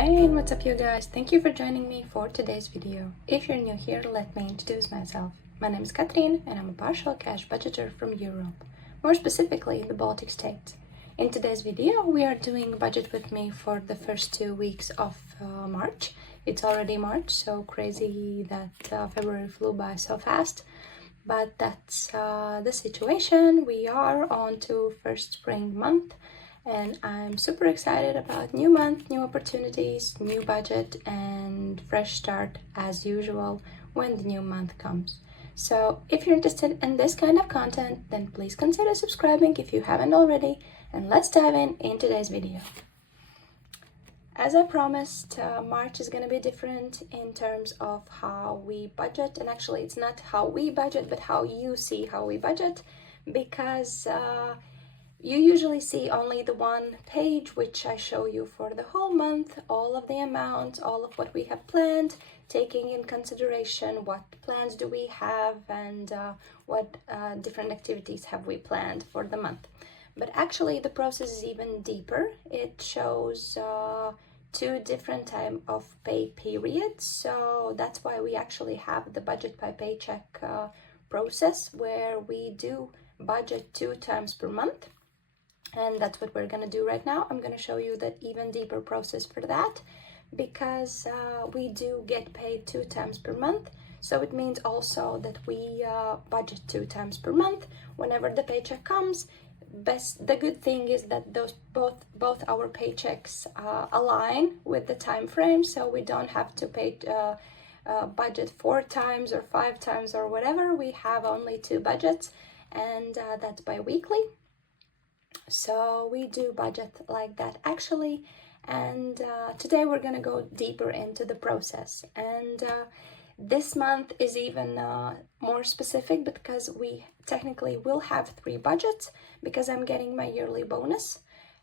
Hey, and what's up you guys? Thank you for joining me for today's video. If you're new here, let me introduce myself. My name is Catherine and I'm a partial cash budgeter from Europe, more specifically the Baltic States. In today's video, we are doing budget with me for the first 2 weeks of March. It's already March, so crazy that February flew by so fast. But that's the situation. We are on to first spring month. And I'm super excited about new month, new opportunities, new budget, and fresh start as usual when the new month comes. So if you're interested in this kind of content, then please consider subscribing if you haven't already, and let's dive in today's video. As I promised, March is going to be different in terms of how we budget, and actually it's not how we budget, but how you see how we budget, because you usually see only the one page which I show you for the whole month, all of the amounts, all of what we have planned, taking in consideration what plans do we have and what different activities have we planned for the month. But actually the process is even deeper. It shows 2 different types of pay periods, so that's why we actually have the budget by paycheck process, where we do budget 2 times per month. And that's what we're going to do right now. I'm going to show you the even deeper process for that, because we do get paid 2 times per month. So it means also that we budget 2 times per month whenever the paycheck comes. The good thing is that those both our paychecks align with the time frame, so we don't have to pay budget 4 times or 5 times or whatever. We have only 2 budgets, and that's bi-weekly. So we do budget like that actually, and today we're gonna go deeper into the process. And this month is even more specific because we technically will have 3 budgets, because I'm getting my yearly bonus,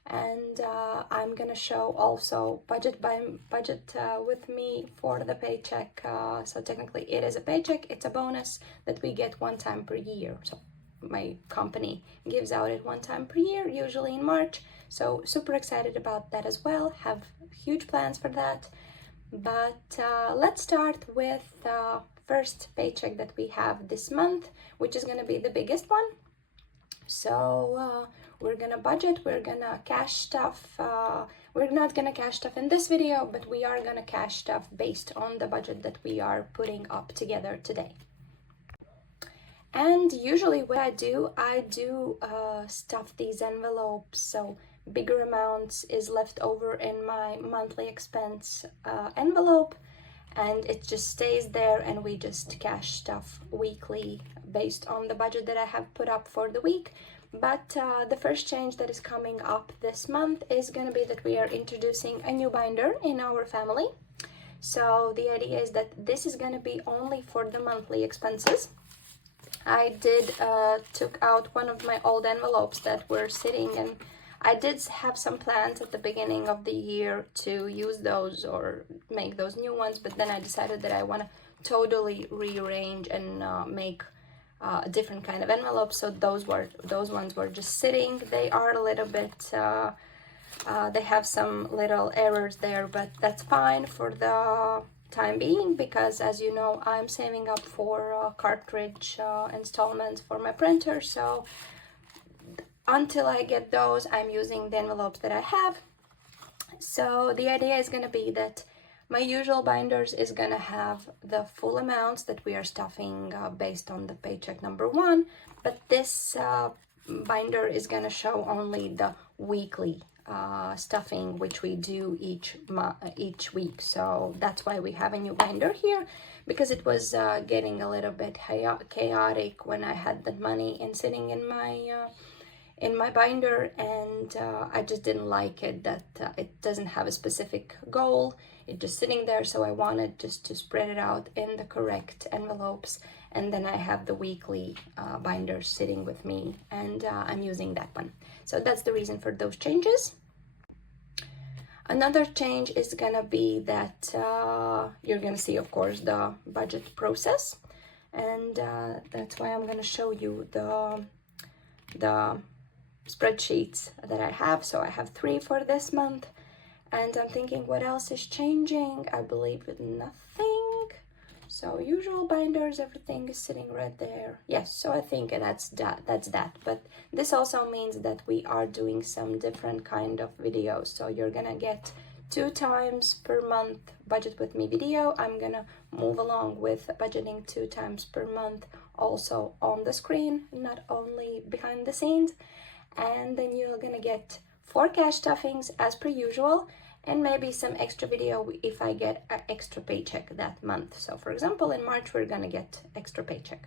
and I'm gonna show also budget with me for the paycheck. So technically it is a paycheck, it's a bonus that we get 1 time per year. So my company gives out it 1 time per year, usually in March. So super excited about that as well. Have huge plans for that. But let's start with the first paycheck that we have this month, which is going to be the biggest one. So we're gonna budget, we're gonna cash stuff. We're not gonna cash stuff in this video, but we are gonna cash stuff based on the budget that we are putting up together today. And usually what I do stuff these envelopes, so bigger amounts is left over in my monthly expense envelope, and it just stays there, and we just cash stuff weekly based on the budget that I have put up for the week. But the first change that is coming up this month is going to be that we are introducing a new binder in our family. So the idea is that this is going to be only for the monthly expenses. I took out one of my old envelopes that were sitting, and I did have some plans at the beginning of the year to use those or make those new ones, but then I decided that I want to totally rearrange and make a different kind of envelope. So those ones were just sitting. They are a little bit they have some little errors there, but that's fine for the time being, because as you know, I'm saving up for cartridge installments for my printer. So until I get those, I'm using the envelopes that I have. So the idea is going to be that my usual binders is going to have the full amounts that we are stuffing based on the paycheck number 1, but this binder is going to show only the weekly stuffing, which we do each week. So that's why we have a new binder here, because it was getting a little bit chaotic when I had the money sitting in my binder, and I just didn't like it that it doesn't have a specific goal. It's just sitting there, so I wanted just to spread it out in the correct envelopes, and then I have the weekly binder sitting with me, and I'm using that one. So that's the reason for those changes. Another change is gonna be that you're gonna see, of course, the budget process, and that's why I'm gonna show you the spreadsheets that I have. So I have 3 for this month, And I'm thinking, what else is changing? I believe nothing. So usual binders, everything is sitting right there. Yes, so I think that's that. But this also means that we are doing some different kind of videos. So you're gonna get 2 times per month budget with me video. I'm gonna move along with budgeting 2 times per month also on the screen, not only behind the scenes. And then you're gonna get 4 cash stuffings as per usual, and maybe some extra video if I get an extra paycheck that month. So for example, in March, we're gonna get extra paycheck.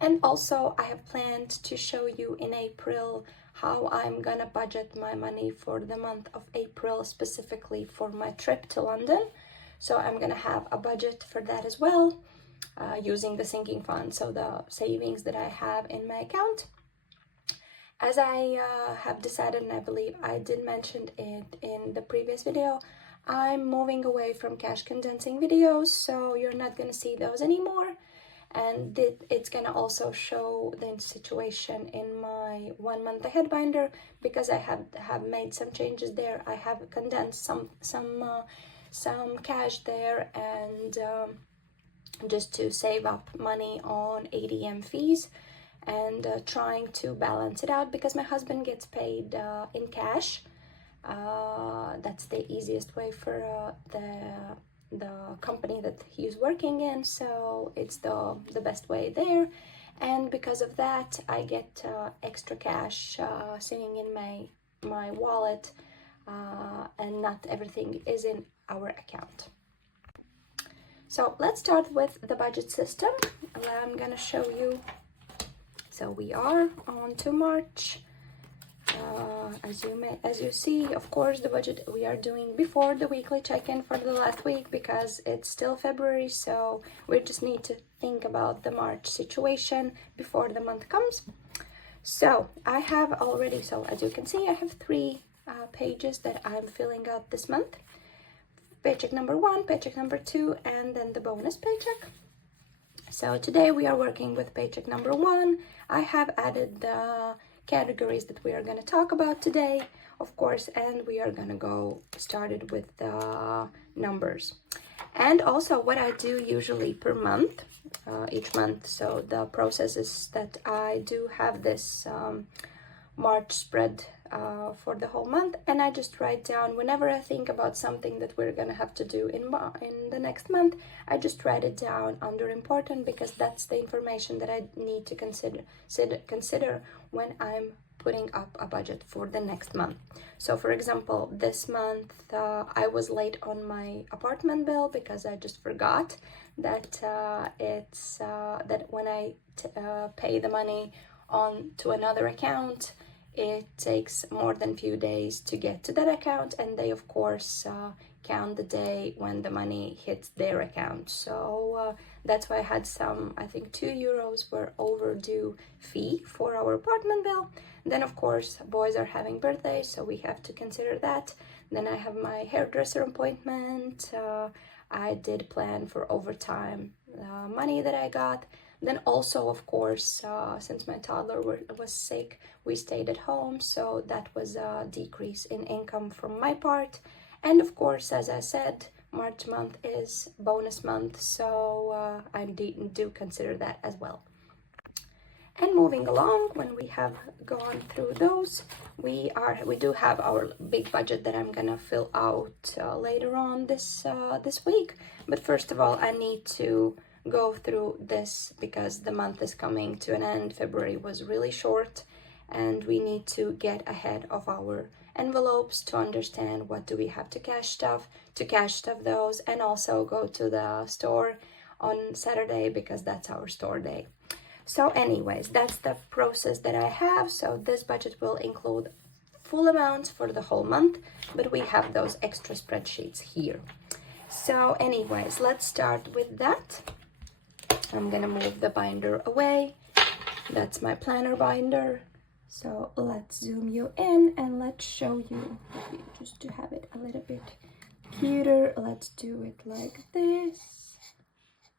And also I have planned to show you in April how I'm gonna budget my money for the month of April, specifically for my trip to London. So I'm gonna have a budget for that as well, using the sinking fund, so the savings that I have in my account. As I have decided, and I believe I did mention it in the previous video, I'm moving away from cash condensing videos, so you're not gonna see those anymore. And it's gonna also show the situation in my 1 month ahead binder, because I have made some changes there. I have condensed some cash there, and just to save up money on ATM fees, and trying to balance it out, because my husband gets paid in cash. That's the easiest way for the company that he's working in, so it's the best way there. And because of that, I get extra cash sitting in my wallet, and not everything is in our account. So let's start with the budget system. I'm gonna show you. So we are on to March. As you see, of course, the budget we are doing before the weekly check-in for the last week, because it's still February, so we just need to think about the March situation before the month comes. So I have already, so as you can see, I have 3 pages that I'm filling out this month. Paycheck number 1, paycheck number 2, and then the bonus paycheck. So today we are working with paycheck number 1. I have added the categories that we are going to talk about today, of course, and we are going to go started with the numbers. And also what I do usually per month, each month. So the process is that I do have this March spread for the whole month, and I just write down whenever I think about something that we're gonna have to do in the next month. I just write it down under important, because that's the information that I need to consider when I'm putting up a budget for the next month. So for example, this month I was late on my apartment bill because I just forgot that that when I pay the money on to another account, it takes more than few days to get to that account, and they of course count the day when the money hits their account. So that's why I had some, I think €2 were overdue fee for our apartment bill. Then of course boys are having birthdays, so we have to consider that. Then I have my hairdresser appointment. I did plan for overtime money that I got. Then also, of course, since my toddler was sick, we stayed at home, so that was a decrease in income from my part. And of course, as I said, March month is bonus month, so I do consider that as well. And moving along, when we have gone through those, we do have our big budget that I'm gonna fill out later on this week. But first of all, I need to go through this because the month is coming to an end. February was really short, and we need to get ahead of our envelopes to understand what do we have to cash stuff those, and also go to the store on Saturday because that's our store day. So anyways, that's the process that I have. So this budget will include full amounts for the whole month, but we have those extra spreadsheets here. So anyways, let's start with that. I'm gonna move the binder away. That's my planner binder. So let's zoom you in and let's show you, just to have it a little bit cuter. Let's do it like this,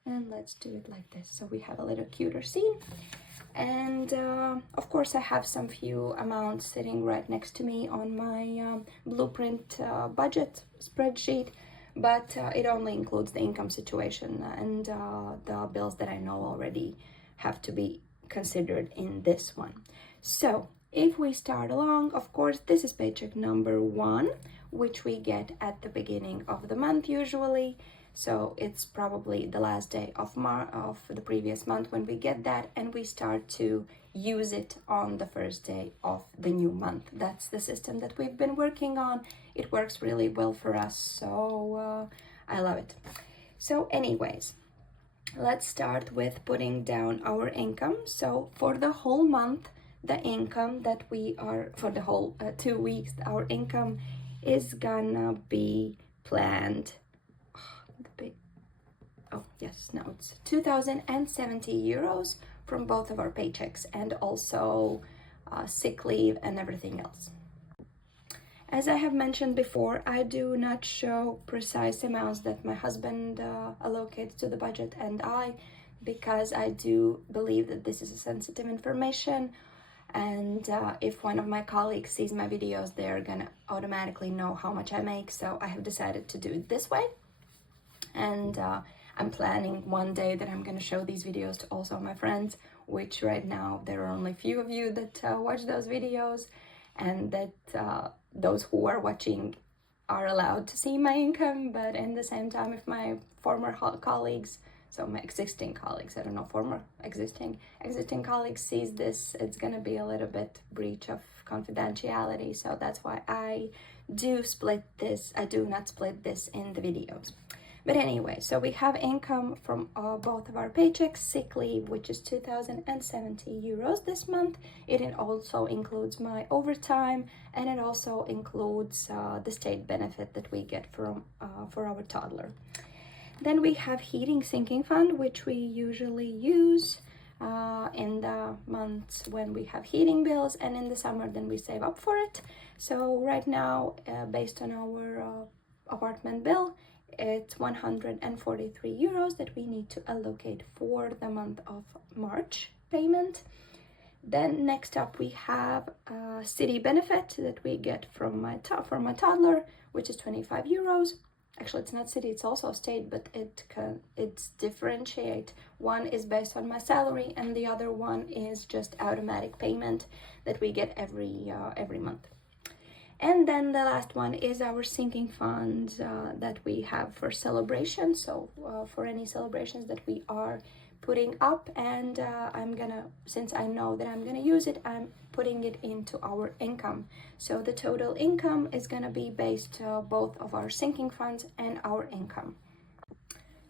and let's do it like this, so we have a little cuter scene. And of course I have some few amounts sitting right next to me on my blueprint budget spreadsheet, but it only includes the income situation and the bills that I know already have to be considered in this one. So if we start along, of course this is paycheck number 1, which we get at the beginning of the month usually. So it's probably the last day of the previous month when we get that, and we start to use it on the first day of the new month. That's the system that we've been working on. It works really well for us, so I love it. So anyways, let's start with putting down our income. So for the whole month, the income that we are, for the whole 2 weeks, our income is gonna be planned. Oh yes, no, it's 2,070 euros from both of our paychecks, and also sick leave and everything else. As I have mentioned before, I do not show precise amounts that my husband allocates to the budget and I, because I do believe that this is a sensitive information, and if one of my colleagues sees my videos, they're gonna automatically know how much I make, so I have decided to do it this way. And I'm planning one day that I'm going to show these videos to also my friends, which right now there are only few of you that watch those videos, and that those who are watching are allowed to see my income. But in the same time, if my former colleagues, so my existing colleagues, I don't know, former existing colleagues sees this, it's going to be a little bit breach of confidentiality. So that's why I do split this. I do not split this in the videos. But anyway, so we have income from both of our paychecks, sick leave, which is 2,070 euros this month. It also includes my overtime, and it also includes the state benefit that we get from for our toddler. Then we have heating sinking fund, which we usually use in the months when we have heating bills, and in the summer then we save up for it. So right now, based on our apartment bill, it's 143 euros that we need to allocate for the month of March payment. Then next up we have a city benefit that we get from my toddler, which is 25 euros. Actually, it's not city, it's also state, but it's differentiate. One is based on my salary, and the other one is just automatic payment that we get every month. And then the last one is our sinking fund that we have for celebrations. So for any celebrations that we are putting up, and I'm gonna, since I know that I'm gonna use it, I'm putting it into our income. So the total income is gonna be based both of our sinking funds and our income.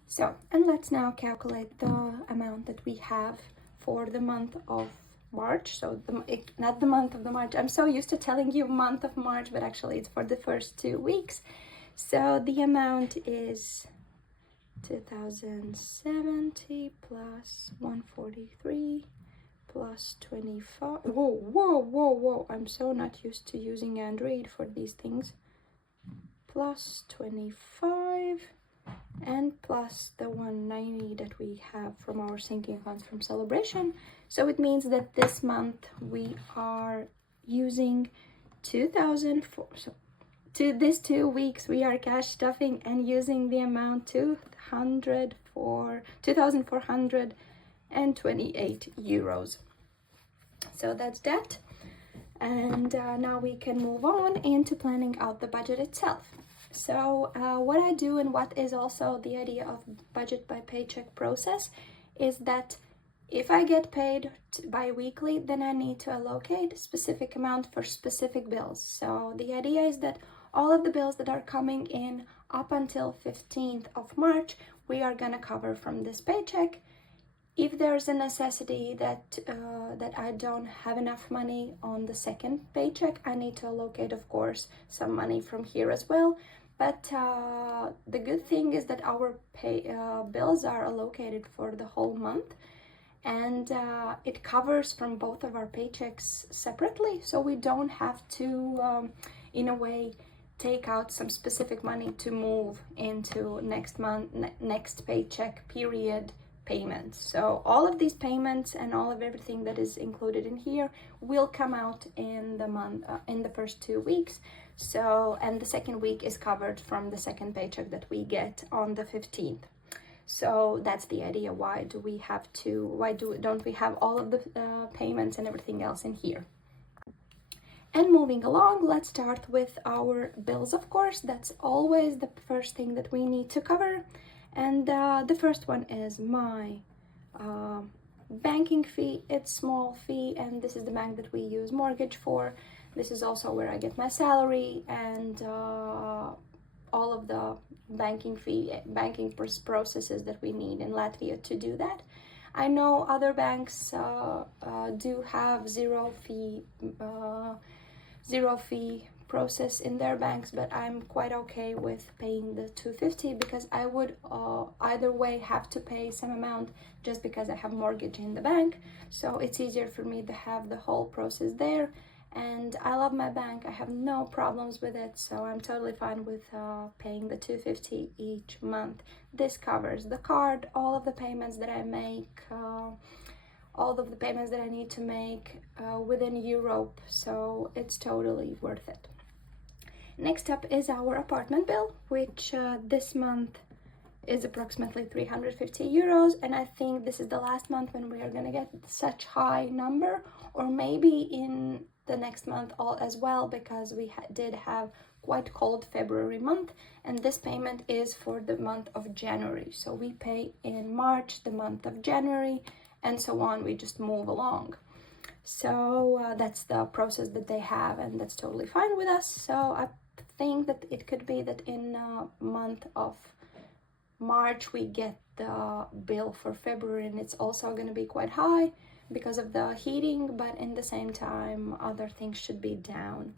So, and let's now calculate the amount that we have for the month of March. So not the month of the March. I'm so used to telling you month of March, but actually it's for the first 2 weeks. So the amount is 2,070 plus 143 plus 25. Whoa. I'm so not used to using Android for these things. Plus 25 and plus the 190 that we have from our sinking funds from celebration. So it means that this month we are using 2,004. So these 2 weeks we are cash stuffing and using the amount 2,428 euros. So that's that. And now we can move on into planning out the budget itself. So what I do, and what is also the idea of budget by paycheck process, is that if I get paid bi-weekly, then I need to allocate a specific amount for specific bills. So the idea is that all of the bills that are coming in up until 15th of March, we are gonna cover from this paycheck. If there's a necessity that I don't have enough money on the second paycheck, I need to allocate, of course, some money from here as well. But the good thing is that our bills are allocated for the whole month, and it covers from both of our paychecks separately, so we don't have to, in a way, take out some specific money to move into next month, next paycheck period payments. So all of these payments and all of everything that is included in here will come out in the month, in the first 2 weeks. So, and the second week is covered from the second paycheck that we get on the 15th. So that's the idea. Why don't we have all of the payments and everything else in here? And moving along, let's start with our bills, of course. That's always the first thing that we need to cover. And the first one is my banking fee. It's small fee, and this is the bank that we use mortgage for. This is also where I get my salary and all of the banking processes that we need in Latvia to do that. I know other banks do have zero fee process in their banks, but I'm quite okay with paying the 250 because I would either way have to pay some amount just because I have mortgage in the bank. So it's easier for me to have the whole process there. And I love my bank. I have no problems with it, so I'm totally fine with paying the 250 each month. This covers the card, all of the payments that I make, all of the payments that I need to make within Europe, so it's totally worth it. Next up is our apartment bill, which this month is approximately 350 euros, and I think this is the last month when we are gonna get such high number, or maybe in the next month all as well, because we did have quite cold February month, and this payment is for the month of January. So we pay in March, the month of January, and so on. We just move along. So that's the process that they have, and that's totally fine with us. So I think that it could be that in month of March we get the bill for February, and it's also going to be quite high because of the heating, but in the same time other things should be down.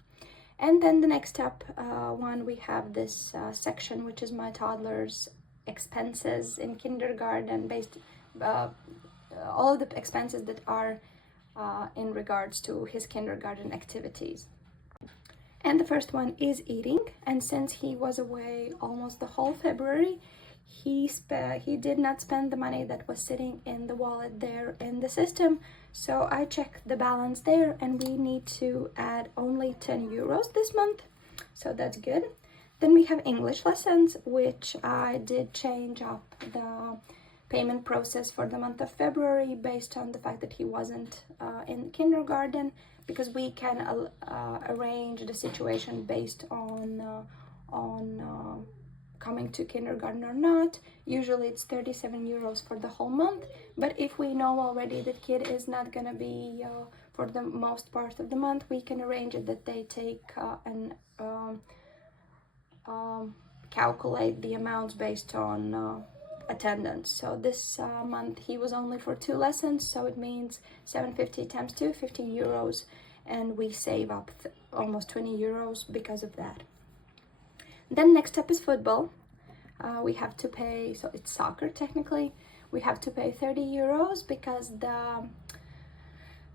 And then the next up one, we have this section, which is my toddler's expenses in kindergarten, based all of the expenses that are in regards to his kindergarten activities. And the first one is eating, and since he was away almost the whole February, he did not spend the money that was sitting in the wallet there in the system. So I checked the balance there, and we need to add only 10 euros this month, so that's good. Then we have English lessons, which I did change up the payment process for the month of February based on the fact that he wasn't in kindergarten, because we can arrange the situation based on coming to kindergarten or not. Usually it's 37 euros for the whole month, but if we know already that kid is not gonna be for the most part of the month, we can arrange it that they take and calculate the amounts based on attendance. So this month he was only for 2 lessons, so it means 750 times 2, 15 euros, and we save up almost 20 euros because of that. Then next up is football. We have to pay, so it's soccer technically, we have to pay 30 euros because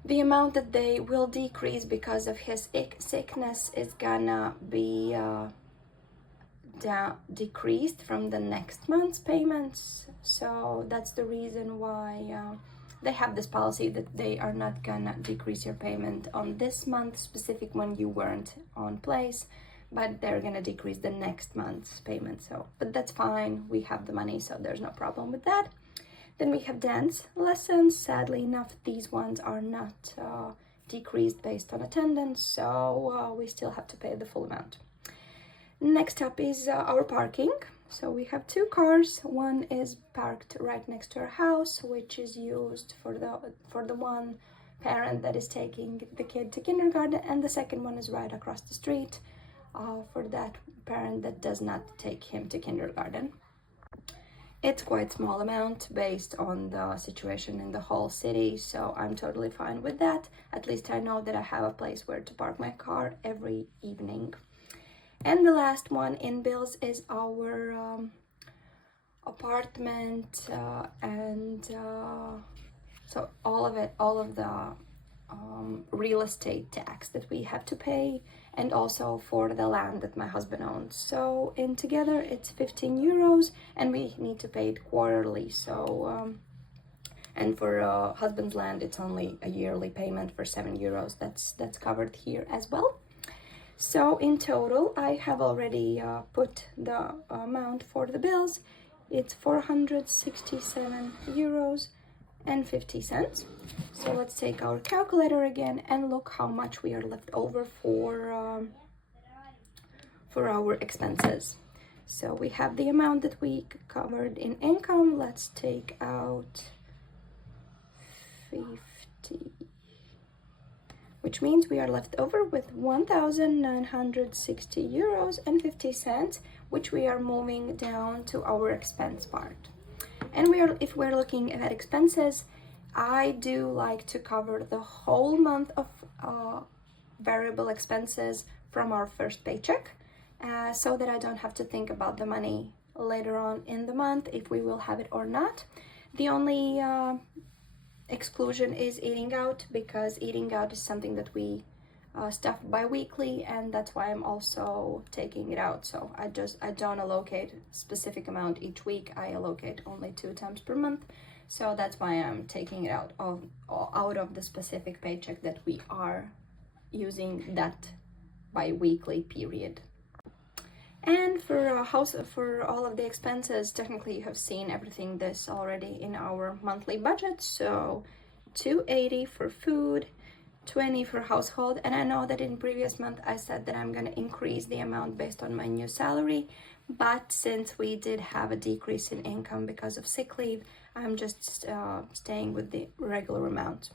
the amount that they will decrease because of his sickness is gonna be decreased from the next month's payments. So that's the reason why they have this policy that they are not gonna decrease your payment on this month specific when you weren't on place, but they're gonna decrease the next month's payment. So, but that's fine, we have the money, so there's no problem with that. Then we have dance lessons. Sadly enough, these ones are not decreased based on attendance, so we still have to pay the full amount. Next up is our parking. So we have 2 cars. One is parked right next to our house, which is used for the one parent that is taking the kid to kindergarten, and the second one is right across the street for that parent that does not take him to kindergarten. It's quite small amount based on the situation in the whole city, so I'm totally fine with that. At least I know that I have a place where to park my car every evening. And the last one in bills is our apartment and so all of the real estate tax that we have to pay, and also for the land that my husband owns. So in together it's 15 euros, and we need to pay it quarterly. So And for husband's land, it's only a yearly payment for €7. That's covered here as well. So in total, I have already put the amount for the bills. It's €467.50. So let's take our calculator again and look how much we are left over for our expenses. So we have the amount that we covered in income. Let's take out 50, which means we are left over with €1,960.50, which we are moving down to our expense part. And if we're looking at expenses, I do like to cover the whole month of variable expenses from our first paycheck, so that I don't have to think about the money later on in the month if we will have it or not. The only exclusion is eating out, because eating out is something that we stuff bi-weekly, and that's why I'm also taking it out. So I don't allocate specific amount each week. I allocate only 2 times per month. So that's why I'm taking it out of the specific paycheck that we are using that bi-weekly period. And for all of the expenses, technically you have seen everything this already in our monthly budget. So $280 for food, $20 for household. And I know that in previous month I said that I'm going to increase the amount based on my new salary, but since we did have a decrease in income because of sick leave, I'm just staying with the regular amount.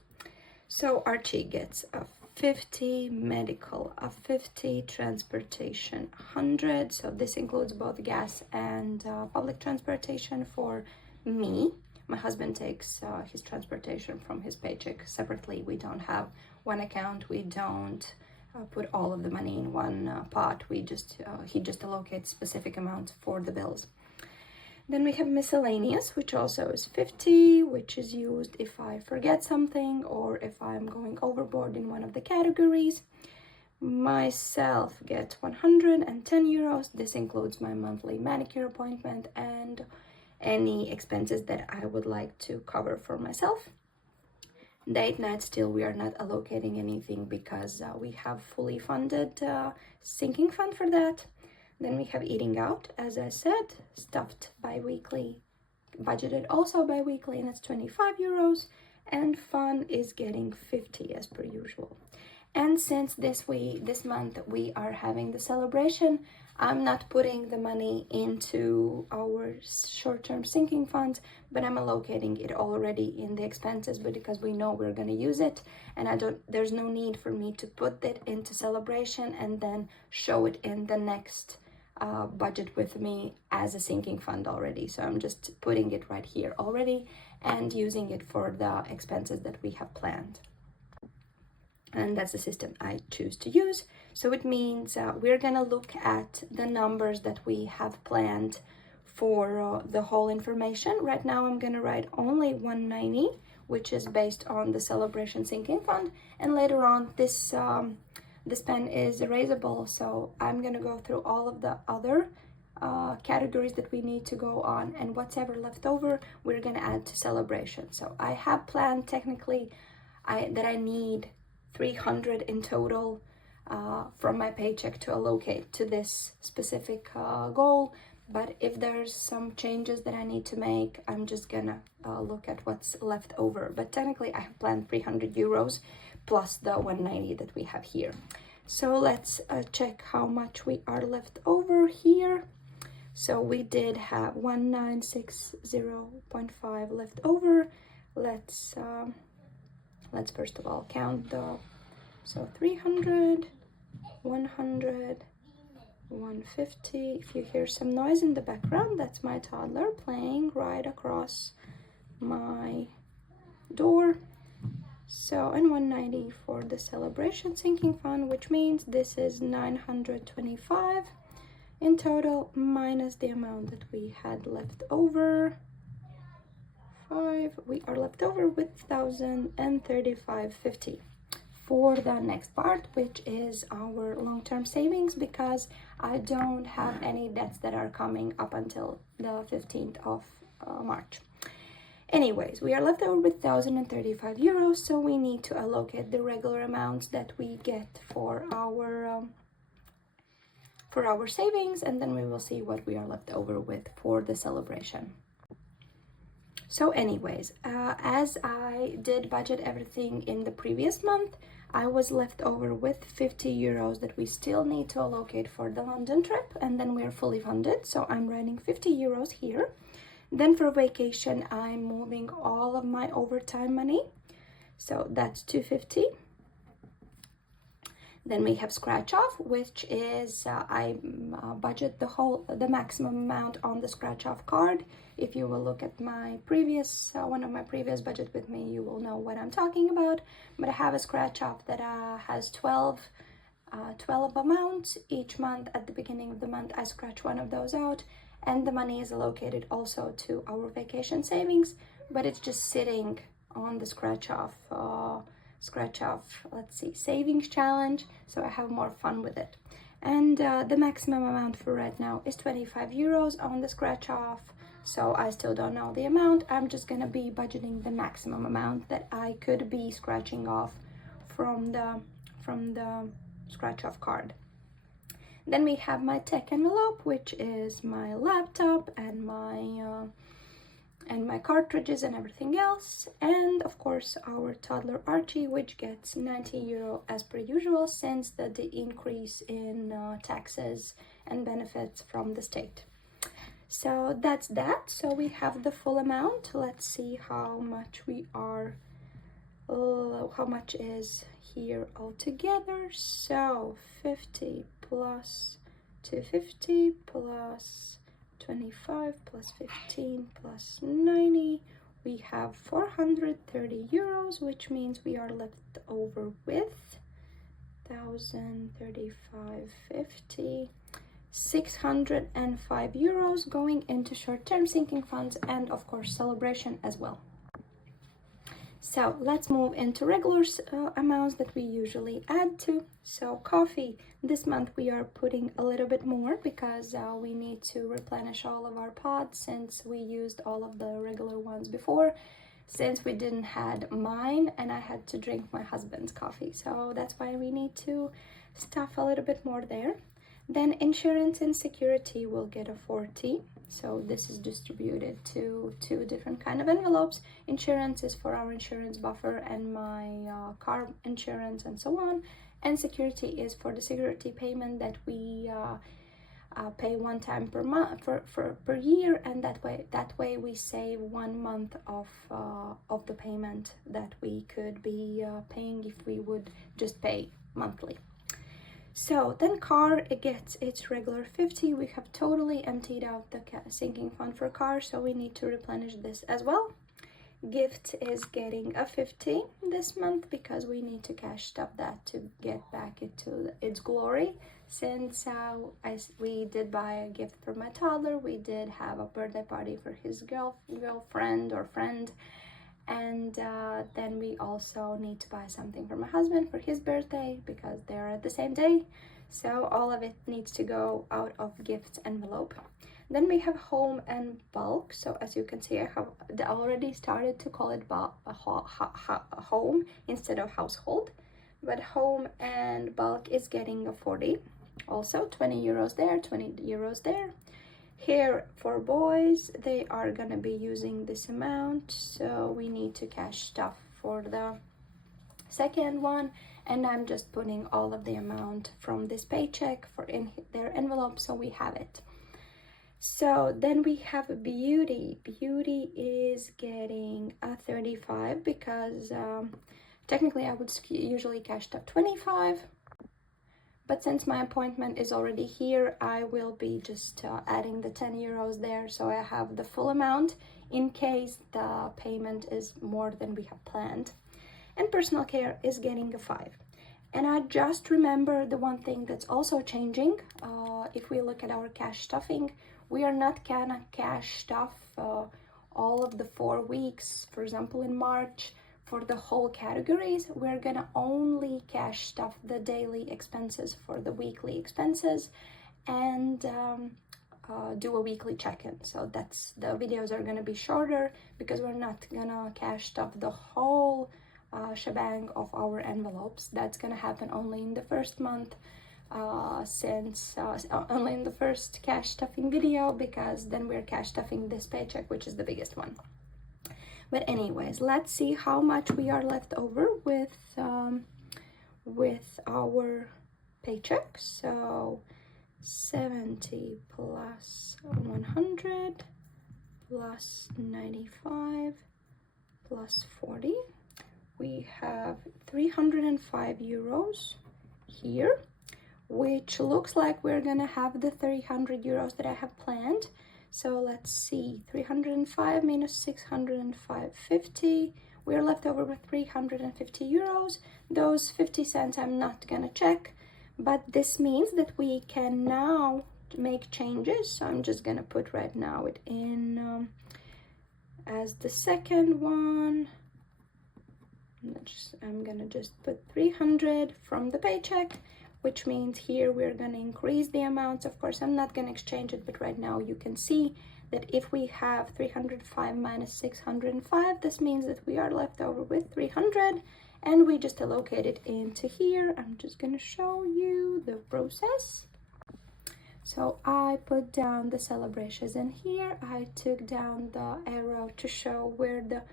So Archie gets a 50 medical, a 50 transportation, 100. So this includes both gas and public transportation for me. My husband takes his transportation from his paycheck separately. We don't have one account. We don't put all of the money in one pot. He just allocates specific amounts for the bills. Then we have miscellaneous, which also is 50, which is used if I forget something or if I'm going overboard in one of the categories. Myself gets €110. This includes my monthly manicure appointment and any expenses that I would like to cover for myself. Date night, still we are not allocating anything because we have fully funded sinking fund for that. Then we have eating out, as I said, stuffed bi-weekly, budgeted also bi-weekly, and it's €25. And fun is getting 50 as per usual. And since this month we are having the celebration, I'm not putting the money into our short-term sinking funds, but I'm allocating it already in the expenses, but because we know we're going to use it, and there's no need for me to put it into celebration and then show it in the next budget with me as a sinking fund already. So I'm just putting it right here already and using it for the expenses that we have planned. And that's the system I choose to use. So it means we're gonna look at the numbers that we have planned for the whole information. Right now I'm gonna write only 190, which is based on the celebration sinking fund, and later on this pen is erasable, so I'm gonna go through all of the other categories that we need to go on, and whatever left over we're gonna add to celebration. So I have planned technically that I need 300 in total from my paycheck to allocate to this specific goal, but if there's some changes that I need to make, I'm just gonna look at what's left over. But technically I have planned €300 plus the 190 that we have here. So let's check how much we are left over here. So we did have 1960.5 left over. Let's first of all count so 300, 100, 150. If you hear some noise in the background, that's my toddler playing right across my door. So, and 190 for the celebration sinking fund, which means this is 925 in total, minus the amount that we had left over. We are left over with 1,035.50 for the next part, which is our long-term savings, because I don't have any debts that are coming up until the 15th of March. Anyways, we are left over with 1,035 euros, so we need to allocate the regular amounts that we get for our savings, and then we will see what we are left over with for the celebration. So anyways, as I did budget everything in the previous month, I was left over with 50 euros that we still need to allocate for the London trip, and then we are fully funded, so I'm writing 50 euros here. Then for vacation, I'm moving all of my overtime money, so that's 250. Then we have scratch off, which is I budget the maximum amount on the scratch off card. If you will look at my previous one of my previous budget with me, you will know what I'm talking about. But I have a scratch off that has 12 amounts. Each month at the beginning of the month I scratch one of those out, and the money is allocated also to our vacation savings, but it's just sitting on the scratch off, let's see, savings challenge, so I have more fun with it. And the maximum amount for right now is 25 euros on the scratch off, so I still don't know the amount. I'm just gonna be budgeting the maximum amount that I could be scratching off from the scratch off card. Then we have my tech envelope, which is my laptop and my cartridges and everything else, and of course our toddler Archie, which gets 90 euro as per usual since the increase in taxes and benefits from the state. So that's that. So we have the full amount. Let's see how much how much is here altogether. So 50 plus 250 plus 25 plus 15 plus 90, we have 430 euros, which means we are left over with 1,035, 50, 605 euros going into short-term sinking funds and of course celebration as well. So let's move into regular amounts that we usually add to. So coffee, this month we are putting a little bit more because we need to replenish all of our pods since we used all of the regular ones before, since we didn't had mine and I had to drink my husband's coffee. So that's why we need to stuff a little bit more there. Then insurance and security will get a 40. So this is distributed to two different kind of envelopes. Insurance is for our insurance buffer and my car insurance and so on. And security is for the security payment that we pay one time per month per year, and that way we save 1 month of the payment that we could be paying if we would just pay monthly. So then car, it gets its regular 50. We have totally emptied out the sinking fund for car, so we need to replenish this as well. Gift is getting a 50 this month because we need to cash stuff that to get back into its glory. Since we did buy a gift for my toddler, we did have a birthday party for his girlfriend or friend, and then we also need to buy something for my husband for his birthday because they're at the same day, so all of it needs to go out of gifts envelope. Then we have home and bulk. So as you can see, I have already started to call it home instead of household, but home and bulk is getting a 40, also 20 euros there, 20 euros there. Here for boys, they are gonna be using this amount, so we need to cash stuff for the second one, and I'm just putting all of the amount from this paycheck for in their envelope so we have it. So then we have beauty. Beauty is getting a 35 because technically I would usually cash stuff 25. But since my appointment is already here, I will be just adding the 10 euros there, so I have the full amount in case the payment is more than we have planned. And personal care is getting a 5. And I just remember the one thing that's also changing. If we look at our cash stuffing, we are not gonna cash stuff all of the 4 weeks. For example, in March, for the whole categories, we're gonna only cash stuff the daily expenses for the weekly expenses, and do a weekly check-in. So that's, the videos are gonna be shorter because we're not gonna cash stuff the whole shebang of our envelopes. That's gonna happen only in the first month, only in the first cash stuffing video, because then we're cash stuffing this paycheck, which is the biggest one. But anyways, let's see how much we are left over with our paycheck. So 70 plus 100 plus 95 plus 40. We have 305 euros here, which looks like we're gonna have the 300 euros that I have planned. So let's see, 305 minus 605.50. We're left over with 350 euros. Those 50 cents I'm not gonna check, but this means that we can now make changes. So I'm just gonna put right now it in as the second one. I'm gonna just put 300 from the paycheck, which means here we're gonna increase the amounts. Of course, I'm not gonna exchange it, but right now you can see that if we have 305 minus 605, this means that we are left over with 300, and we just allocate it into here. I'm just gonna show you the process. So I put down the celebrations in here. I took down the arrow to show where the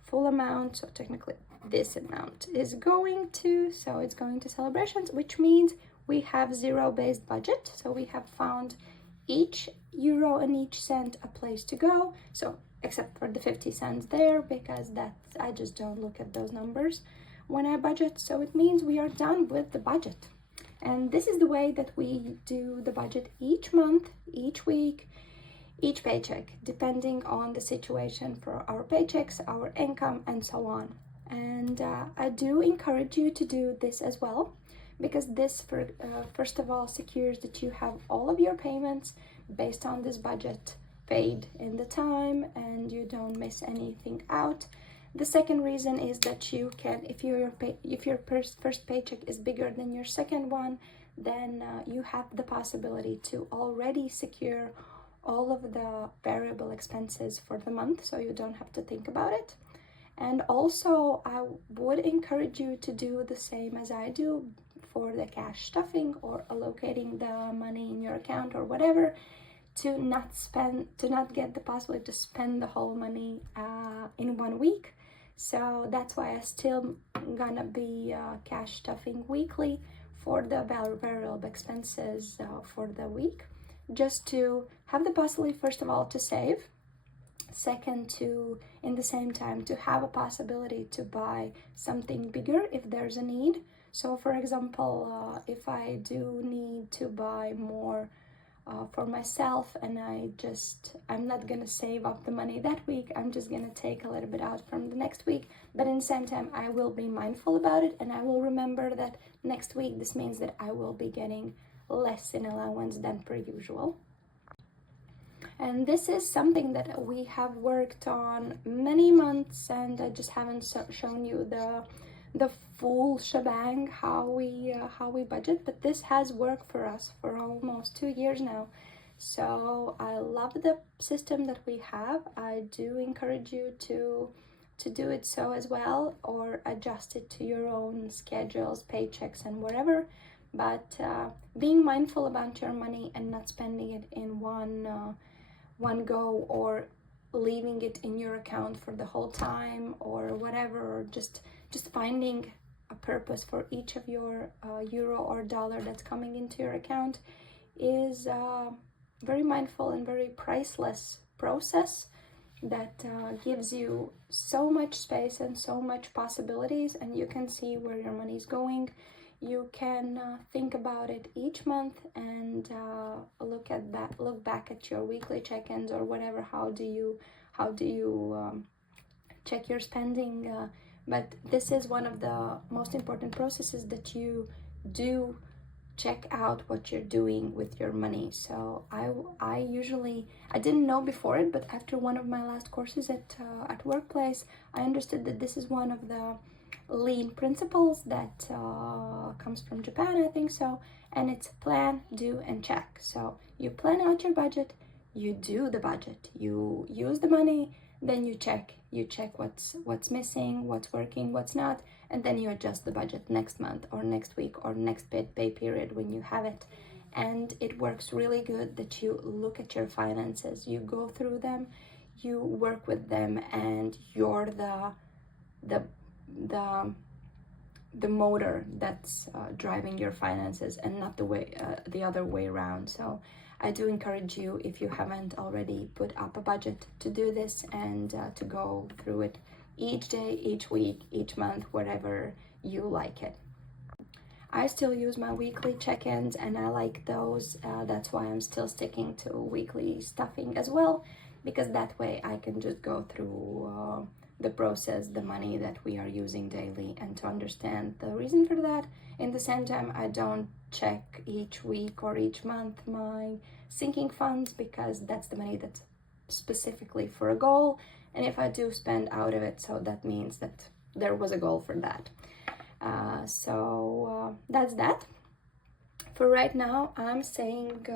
full amount, so technically this amount is going to, so it's going to celebrations, which means we have zero-based budget. So we have found each euro and each cent a place to go, so except for the 50 cents there, because that's, I just don't look at those numbers when I budget. So it means we are done with the budget. And this is the way that we do the budget each month, each week, each paycheck, depending on the situation for our paychecks, our income, and so on. And I do encourage you to do this as well, because this first of all secures that you have all of your payments based on this budget paid in the time and you don't miss anything out. The second reason is that you can, if your first paycheck is bigger than your second one, then you have the possibility to already secure all of the variable expenses for the month, so you don't have to think about it. And also, I would encourage you to do the same as I do for the cash stuffing or allocating the money in your account or whatever, to not get the possibility to spend the whole money in 1 week. So that's why I still gonna be cash stuffing weekly for the variable expenses for the week, just to have the possibility, first of all, to save. Second, to in the same time to have a possibility to buy something bigger if there's a need. So for example, if I do need to buy more for myself and I'm not gonna save up the money that week, I'm just gonna take a little bit out from the next week, but in the same time I will be mindful about it, and I will remember that next week this means that I will be getting less in allowance than per usual. And this is something that we have worked on many months, and I just haven't shown you the full shebang, how we budget, but this has worked for us for almost 2 years now. So I love the system that we have. I do encourage you to do it so as well, or adjust it to your own schedules, paychecks, and whatever. But being mindful about your money and not spending it in one go, or leaving it in your account for the whole time or whatever, or just finding a purpose for each of your euro or dollar that's coming into your account is very mindful and very priceless process that gives you so much space and so much possibilities, and you can see where your money is going. You can think about it each month and look back at your weekly check-ins or whatever. How do you check your spending? But this is one of the most important processes, that you do check out what you're doing with your money. So I didn't know before it, but after one of my last courses at workplace, I understood that this is one of the lean principles that comes from Japan, I think so, and it's plan, do, and check. So you plan out your budget, you do the budget, you use the money, then you check what's missing, what's working, what's not, and then you adjust the budget next month or next week or next pay period when you have it. And it works really good that you look at your finances, you go through them, you work with them, and you're the motor that's driving your finances, and not the other way around. So I do encourage you, if you haven't already, put up a budget to do this, and to go through it each day, each week, each month, whatever you like it. I still use my weekly check-ins, and I like those. That's why I'm still sticking to weekly stuffing as well, because that way I can just go through the process, the money that we are using daily, and to understand the reason for that. In the same time, I don't check each week or each month my sinking funds, because that's the money that's specifically for a goal, and if I do spend out of it, so that means that there was a goal for that. So that's that. For right now, I'm saying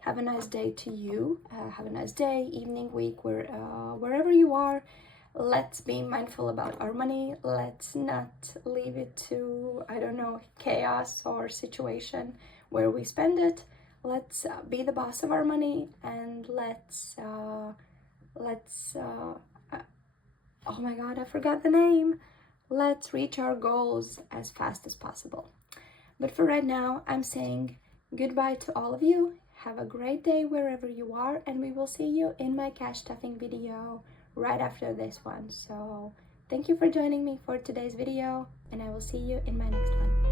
have a nice day to you. Have a nice day, evening, week, wherever you are. Let's be mindful about our money. Let's not leave it to, I don't know, chaos or situation where we spend it. Let's be the boss of our money, and let's oh my god, I forgot the name. Let's reach our goals as fast as possible. But for right now, I'm saying goodbye to all of you. Have a great day wherever you are, and we will see you in my cash stuffing video right after this one. So thank you for joining me for today's video, and I will see you in my next one.